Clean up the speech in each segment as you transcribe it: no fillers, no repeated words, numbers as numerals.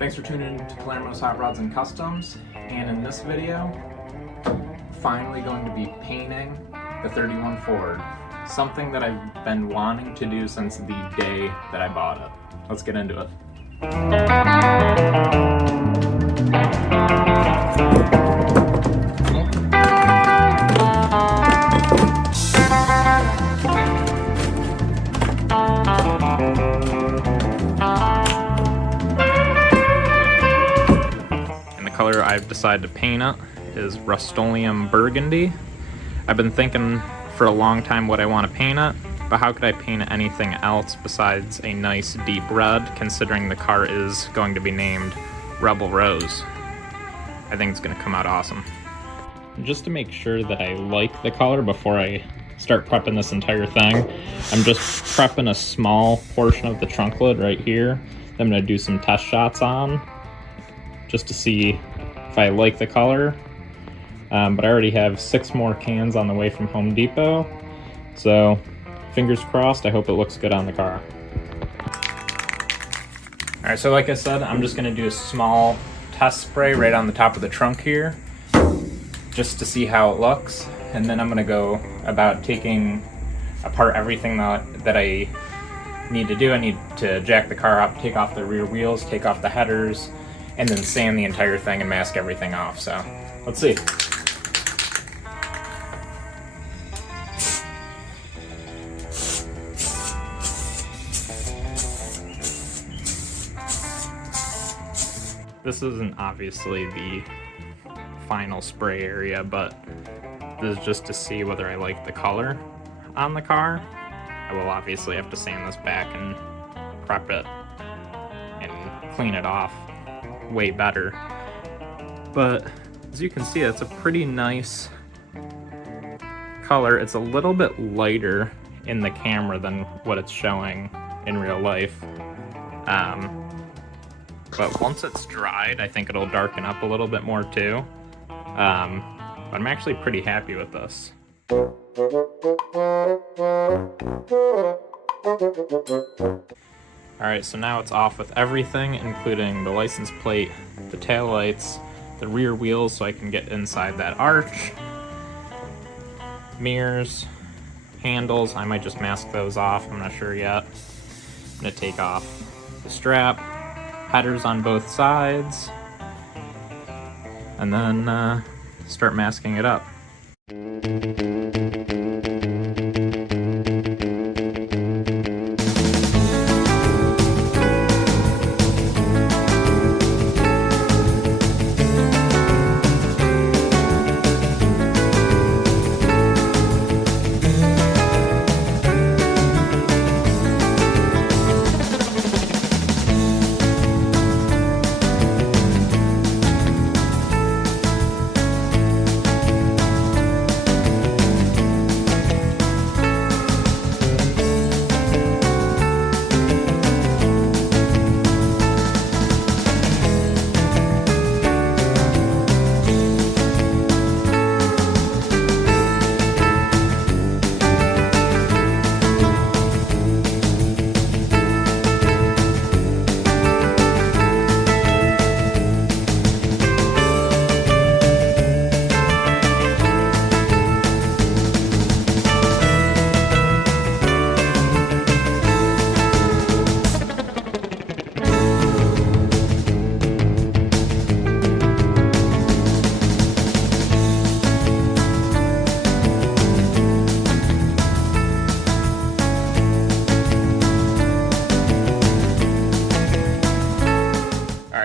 Thanks for tuning in to Palermo's Hot Rods and Customs, and in this video, finally going to be painting the 31 Ford, something that I've been wanting to do since the day that I bought it. Let's get into it. Color I've decided to paint it is Rust-Oleum Burgundy. I've been thinking for a long time what I want to paint it, but how could I paint anything else besides a nice deep red, considering the car is going to be named Rebel Rose. I think it's going to come out awesome. Just to make sure that I like the color before I start prepping this entire thing, I'm just prepping a small portion of the trunk lid right here that I'm going to do some test shots on, just to see if I like the color. But I already have 6 more cans on the way from Home Depot, so fingers crossed, I hope it looks good on the car. Alright, so like I said, I'm just going to do a small test spray right on the top of the trunk here, just to see how it looks, and then I'm going to go about taking apart everything that I need to do. I need to jack the car up, take off the rear wheels, take off the headers, and then sand the entire thing and mask everything off. So let's see. This isn't obviously the final spray area, but this is just to see whether I like the color on the car. I will obviously have to sand this back and prep it and clean it off way better, but as you can see, it's a pretty nice color. It's a little bit lighter in the camera than what it's showing in real life, but once it's dried, I think it'll darken up a little bit more too. But I'm actually pretty happy with this. Alright, so now it's off with everything, including the license plate, the taillights, the rear wheels so I can get inside that arch, mirrors, handles, I might just mask those off, I'm not sure yet. I'm going to take off the strap, headers on both sides, and then start masking it up.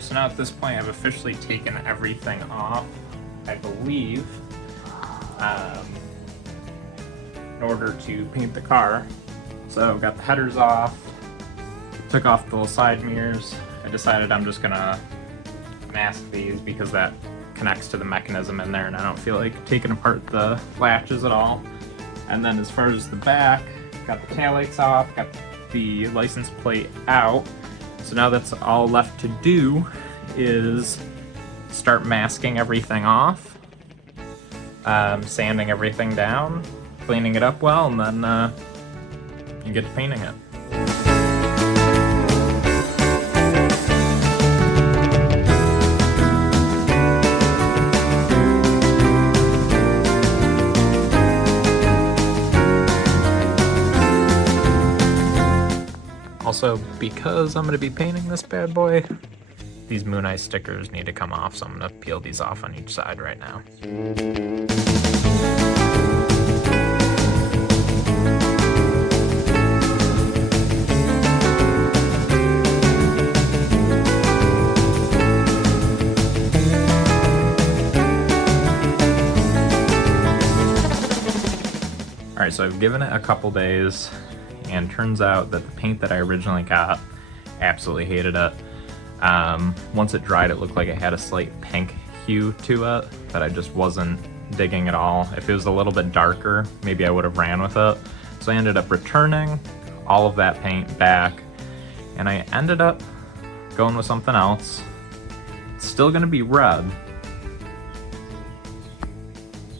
So now at this point I've officially taken everything off, I believe, in order to paint the car. So I've got the headers off, took off the little side mirrors. I decided I'm just gonna mask these because that connects to the mechanism in there and I don't feel like taking apart the latches at all. And then as far as the back, got the taillights off, got the license plate out. So now that's all left to do is start masking everything off, sanding everything down, cleaning it up well, and then you get to painting it. also, because I'm gonna be painting this bad boy, these Moon Eye stickers need to come off, so I'm gonna peel these off on each side right now. Alright, so I've given it a couple days, and turns out that the paint that I originally got, absolutely hated it. Once it dried, it looked like it had a slight pink hue to it that I just wasn't digging at all. If it was a little bit darker, maybe I would have ran with it. So I ended up returning all of that paint back, and I ended up going with something else. It's still gonna be red,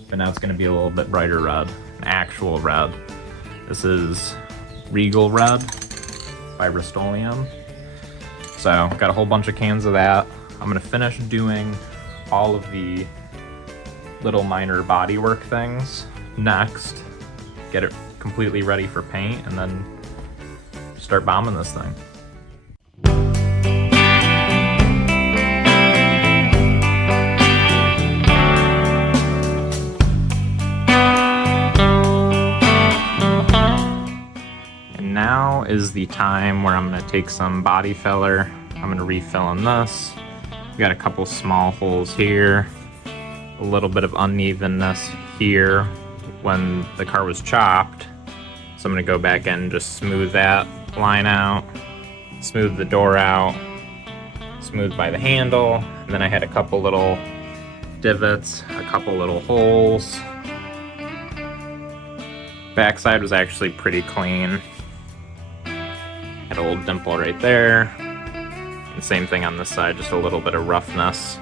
but now it's gonna be a little bit brighter red, an actual red. This is Regal Red by Rust-Oleum. So got a whole bunch of cans of that. I'm gonna finish doing all of the little minor bodywork things next, get it completely ready for paint, and then start bombing this thing. Now is the time where I'm going to take some body filler. I'm going to refill in this. We got a couple small holes here, a little bit of unevenness here when the car was chopped. So I'm going to go back in and just smooth that line out, smooth the door out, smooth by the handle. And then I had a couple little divots, a couple little holes. Backside was actually pretty clean. Had a little dimple right there. And same thing on this side, just a little bit of roughness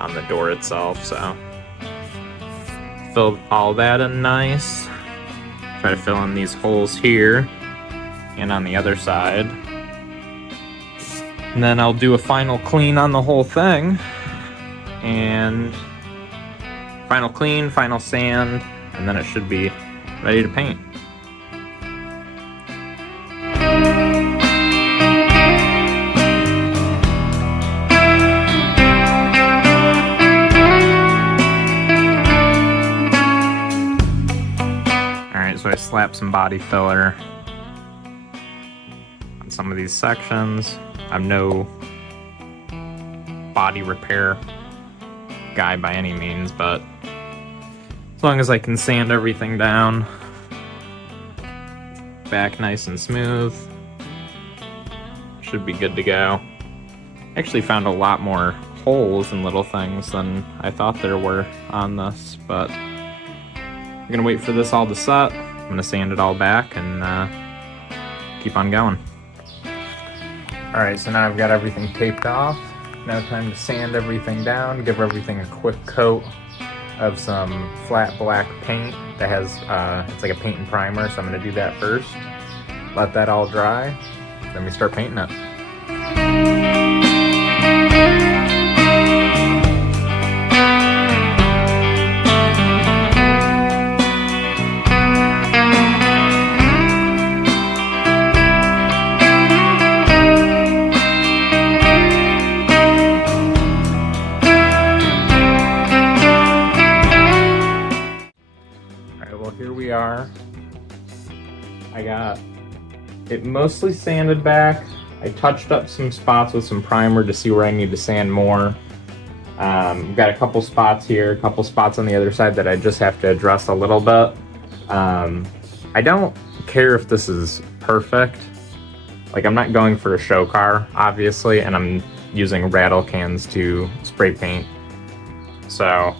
on the door itself, so. Filled all that in nice. Try to fill in these holes here and on the other side. And then I'll do a final clean on the whole thing. And final clean, final sand, and then it should be ready to paint. So I slapped some body filler on some of these sections. I'm no body repair guy by any means, but as long as I can sand everything down, back nice and smooth, should be good to go. Actually found a lot more holes and little things than I thought there were on this, but I'm gonna wait for this all to set. I'm gonna sand it all back and keep on going. All right, so now I've got everything taped off. Now time to sand everything down, give everything a quick coat of some flat black paint that has, it's like a paint and primer, so I'm gonna do that first. Let that all dry, then we start painting it. Here we are. I got it mostly sanded back. I touched up some spots with some primer to see where I need to sand more. Got a couple spots here, a couple spots on the other side that I just have to address a little bit. I don't care if this is perfect. Like, I'm not going for a show car, obviously, and I'm using rattle cans to spray paint. So,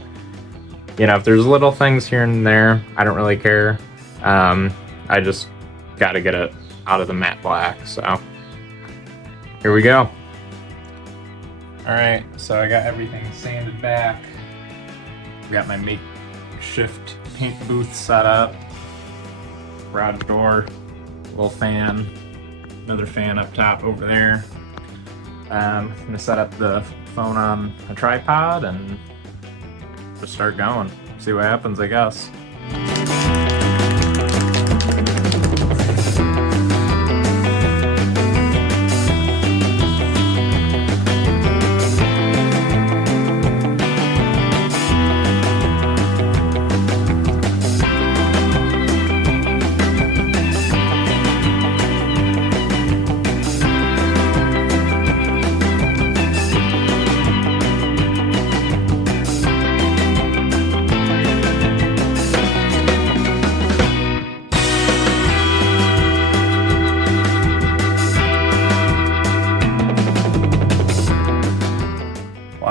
you know, if there's little things here and there, I don't really care. I just gotta get it out of the matte black, so here we go. All right, so I got everything sanded back. Got my makeshift paint booth set up. Garage door, little fan, another fan up top over there. I'm gonna set up the phone on a tripod and just start going. See what happens, I guess.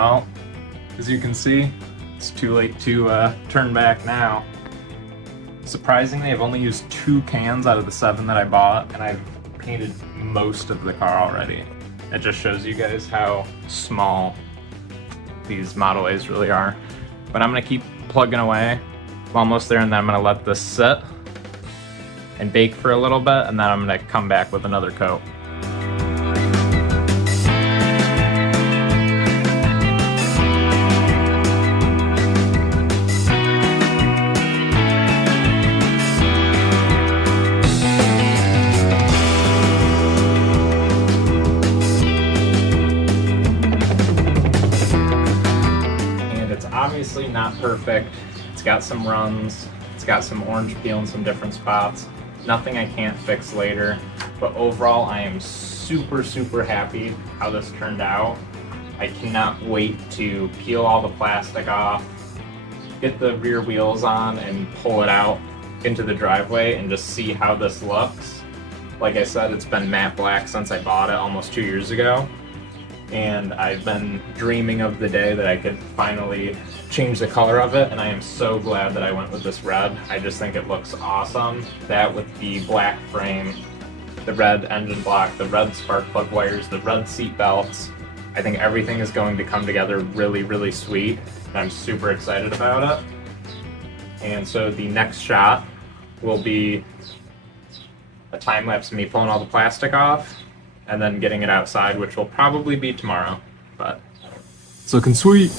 Well, as you can see, it's too late to turn back now. Surprisingly, I've only used 2 cans out of the 7 that I bought, and I've painted most of the car already. It just shows you guys how small these Model A's really are. But I'm gonna keep plugging away. I'm almost there, and then I'm gonna let this sit and bake for a little bit, and then I'm gonna come back with another coat. Obviously not perfect. It's got some runs, it's got some orange peel in some different spots. Nothing I can't fix later, but overall I am super happy how this turned out. I cannot wait to peel all the plastic off, get the rear wheels on and pull it out into the driveway and just see how this looks. Like I said, it's been matte black since I bought it almost 2 years ago. And I've been dreaming of the day that I could finally change the color of it, and I am so glad that I went with this red. I just think it looks awesome. That with the black frame, the red engine block, the red spark plug wires, the red seat belts. I think everything is going to come together really sweet, and I'm super excited about it. And so the next shot will be a time lapse of me pulling all the plastic off, and then getting it outside, which will probably be tomorrow, but it's looking sweet.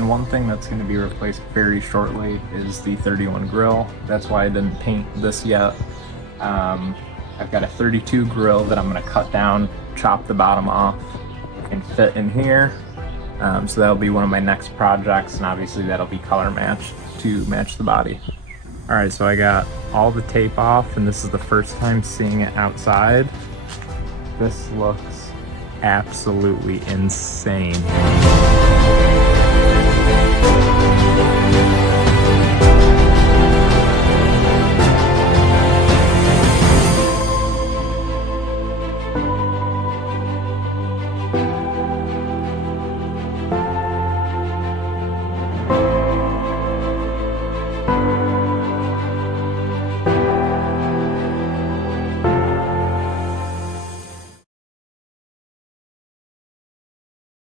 One thing that's going to be replaced very shortly is the 31 grill. That's why I didn't paint this yet. I've got a 32 grill that I'm going to cut down, chop the bottom off, and fit in here. So that'll be one of my next projects, and obviously that'll be color matched to match the body. Alright, so I got all the tape off, and this is the first time seeing it outside. This looks absolutely insane.